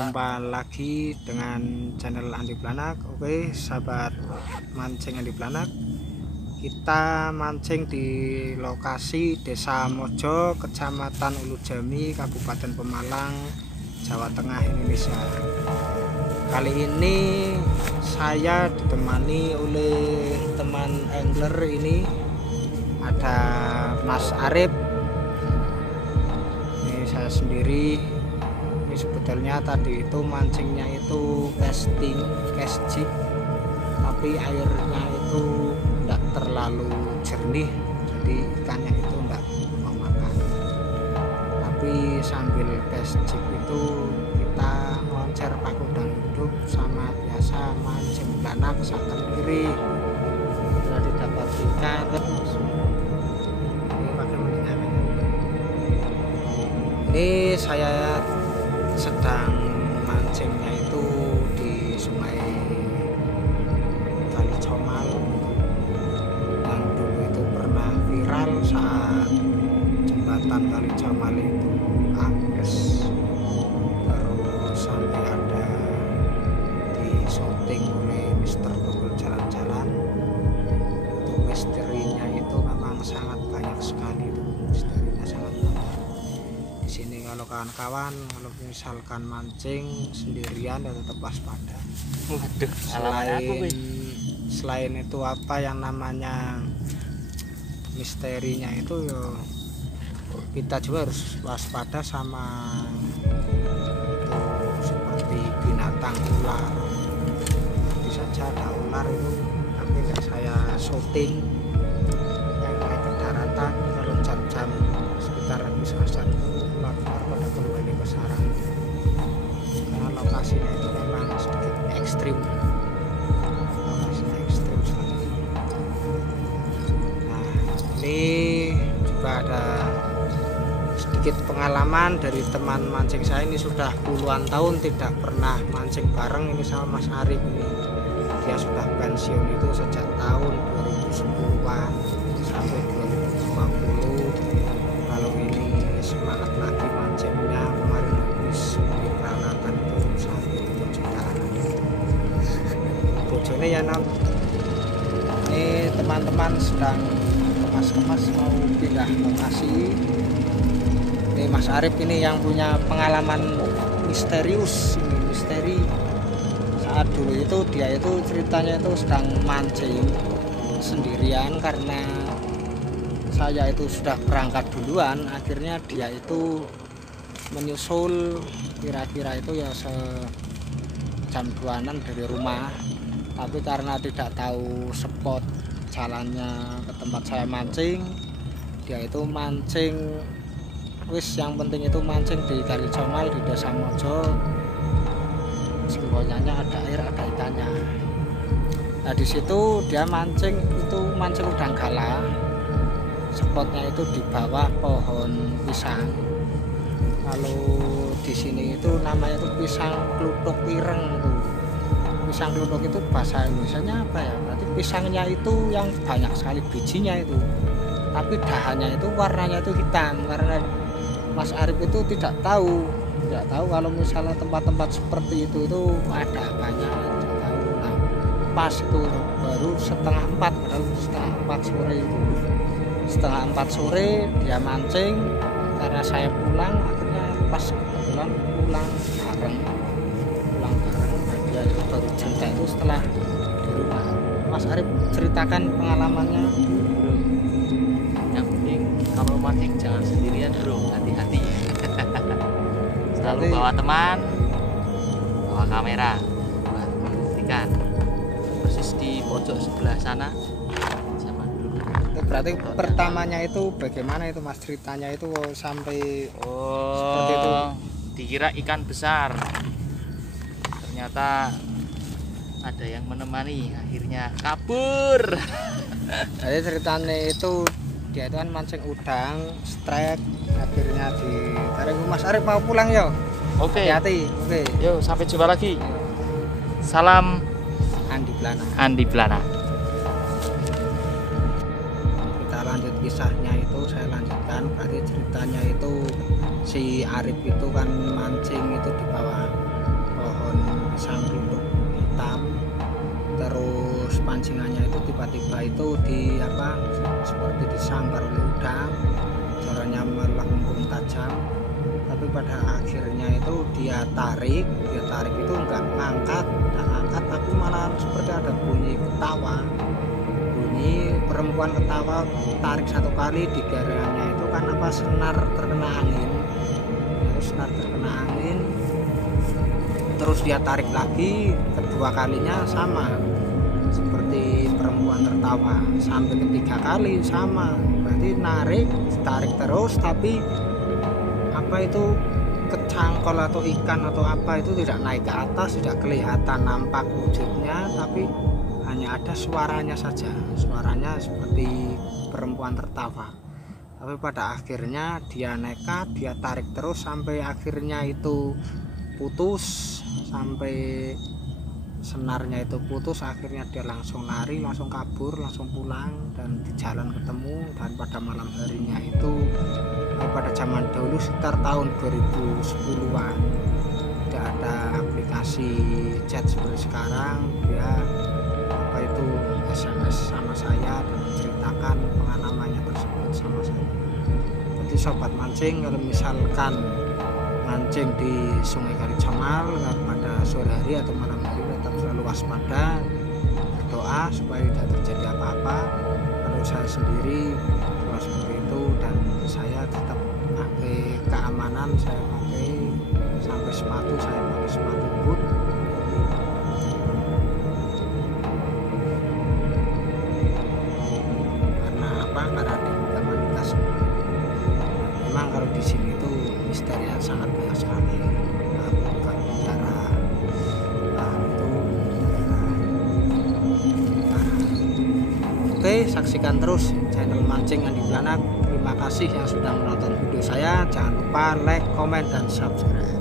Jumpa lagi dengan channel Andi Planak. Oke sahabat mancing Andi Planak, kita mancing di lokasi Desa Mojo, Kecamatan Ulujami, Kabupaten Pemalang, Jawa Tengah, Indonesia. Kali ini saya ditemani oleh teman angler. Ini ada Mas Arif, ini saya sendiri. Ini sebetulnya tadi itu mancingnya itu casting cast jig, tapi airnya itu tidak terlalu jernih, jadi ikannya itu tidak mau makan. Tapi sambil cast jig itu kita ngoncer paku udang hidup sama biasa mancing planak saken kiri. Sudah didapat ikan, ini pakai mendingan. Ini saya sedang mancingnya itu di Sungai Kali Comal yang dulu itu pernah viral saat jembatan Kali Comal itu ambles, terus sampai ada di syuting oleh Mister Google Jalan-Jalan. Itu misterinya itu memang sangat banyak sekali, itu misterinya sangat banyak. Di sini kalau kawan-kawan, kalau misalkan mancing sendirian ya tetap waspada. Waduh, Selain itu apa yang namanya misterinya itu ya, kita juga harus waspada sama itu seperti binatang ular. Bisa saja ada ular itu, tapi nggak saya syuting yang naik ke daratan. Kalau jam-jam sekitar habis asar ular pada kembali ke sarang, karena lokasinya itu memang sedikit ekstrim, lokasinya ekstrim sekali. Nah, ini juga ada sedikit pengalaman dari teman mancing saya. Ini sudah puluhan tahun tidak pernah mancing bareng ini sama Mas Arif. Ini dia sudah pensiun itu sejak tahun 2010-an sampai 2020. Kalau ini semangat lagi mancingnya, kemarin habis beli peralatan itu sampai 2 jutaan. Bojone ya non. Ini teman-teman sedang kemas-kemas mau pindah lokasi. Ini Mas Arif ini yang punya pengalaman misterius, ini misteri. Saat dulu itu dia itu ceritanya itu sedang mancing sendirian, karena saya itu sudah berangkat duluan. Akhirnya dia itu menyusul, kira-kira itu ya jam 2-an dari rumah, tapi karena tidak tahu spot jalannya ke tempat saya mancing, dia itu mancing wis, yang penting itu mancing di Kali Comal di Desa Mojo. Semuanya ada air, ada ikannya. Nah di situ dia mancing itu mancing udang galah. Spotnya itu di bawah pohon pisang. Kalau di sini itu namanya itu pisang kluthuk ireng itu. Pisang kluthuk itu bahasa Indonesianya apa ya? Berarti pisangnya itu yang banyak sekali bijinya itu, tapi dahannya itu warnanya itu hitam. Karena Mas Arif itu tidak tahu kalau misalnya tempat-tempat seperti itu ada banyak, tidak tahu. Nah, pas itu baru setengah 4, padahal setengah 4 sore itu. Setengah 4 sore dia mancing, karena saya pulang, akhirnya pas kebetulan pulang bareng. Nah, dia itu baru cerita itu setelah di rumah. Mas Arif ceritakan pengalamannya. Yang penting kalau mancing jangan sendirian bro, hati-hati. Selalu bawa teman, bawa kamera, buat membuktikan. Persis di pojok sebelah sana zaman dulu. Itu berarti pertamanya itu bagaimana itu Mas ceritanya itu sampai seperti itu? Dikira ikan besar, ternyata ada yang menemani, akhirnya kabur. Jadi ceritanya itu dia itu kan mancing udang strike, akhirnya ditarik. Mas Arif mau pulang ya. Oke. Hati-hati. Oke. Yuk, sampai jumpa lagi. Salam Andi Planak. Andi Planak. Kita lanjut kisahnya itu, saya lanjutkan. Berarti ceritanya itu si Arif itu kan mancing itu di bawah sambil hitam, terus pancingannya itu tiba-tiba itu seperti disambar oleh udang, caranya melengkung tajam, tapi pada akhirnya itu dia tarik itu nggak ngangkat tapi malah seperti ada bunyi ketawa, bunyi perempuan ketawa, tarik satu kali di garanya itu kan senar terkena angin, terus dia tarik lagi, kedua kalinya sama seperti perempuan tertawa, sampai ketiga kali sama, berarti tarik terus, tapi itu kecangkol atau ikan atau itu tidak naik ke atas, tidak kelihatan nampak wujudnya, tapi hanya ada suaranya saja, suaranya seperti perempuan tertawa. Tapi pada akhirnya dia nekat, dia tarik terus sampai akhirnya itu putus, sampai senarnya itu putus, akhirnya dia langsung lari, langsung kabur, langsung pulang, dan di jalan ketemu. Dan pada malam harinya itu pada zaman dahulu sekitar tahun 2010-an, tidak ada aplikasi chat seperti sekarang, dia SMS sama saya dan menceritakan pengalamannya tersebut sama saya. Jadi sobat mancing, kalau misalkan mancing di Sungai Kalijamal pada sore hari atau malam hari, tetap selalu waspada, berdoa supaya tidak terjadi apa-apa. Kalau saya sendiri kalau seperti itu, dan saya tetap pakai keamanan, saya pakai sampai sepatu, saya pakai sepatu boot. Karena di komunitas memang kalau di sini tuh misteri yang sangat banyak sekali. Bukan bicara Oke, saksikan terus channel Mancing Andi Blanak. Terima kasih yang sudah menonton video saya. Jangan lupa like, komen, dan subscribe.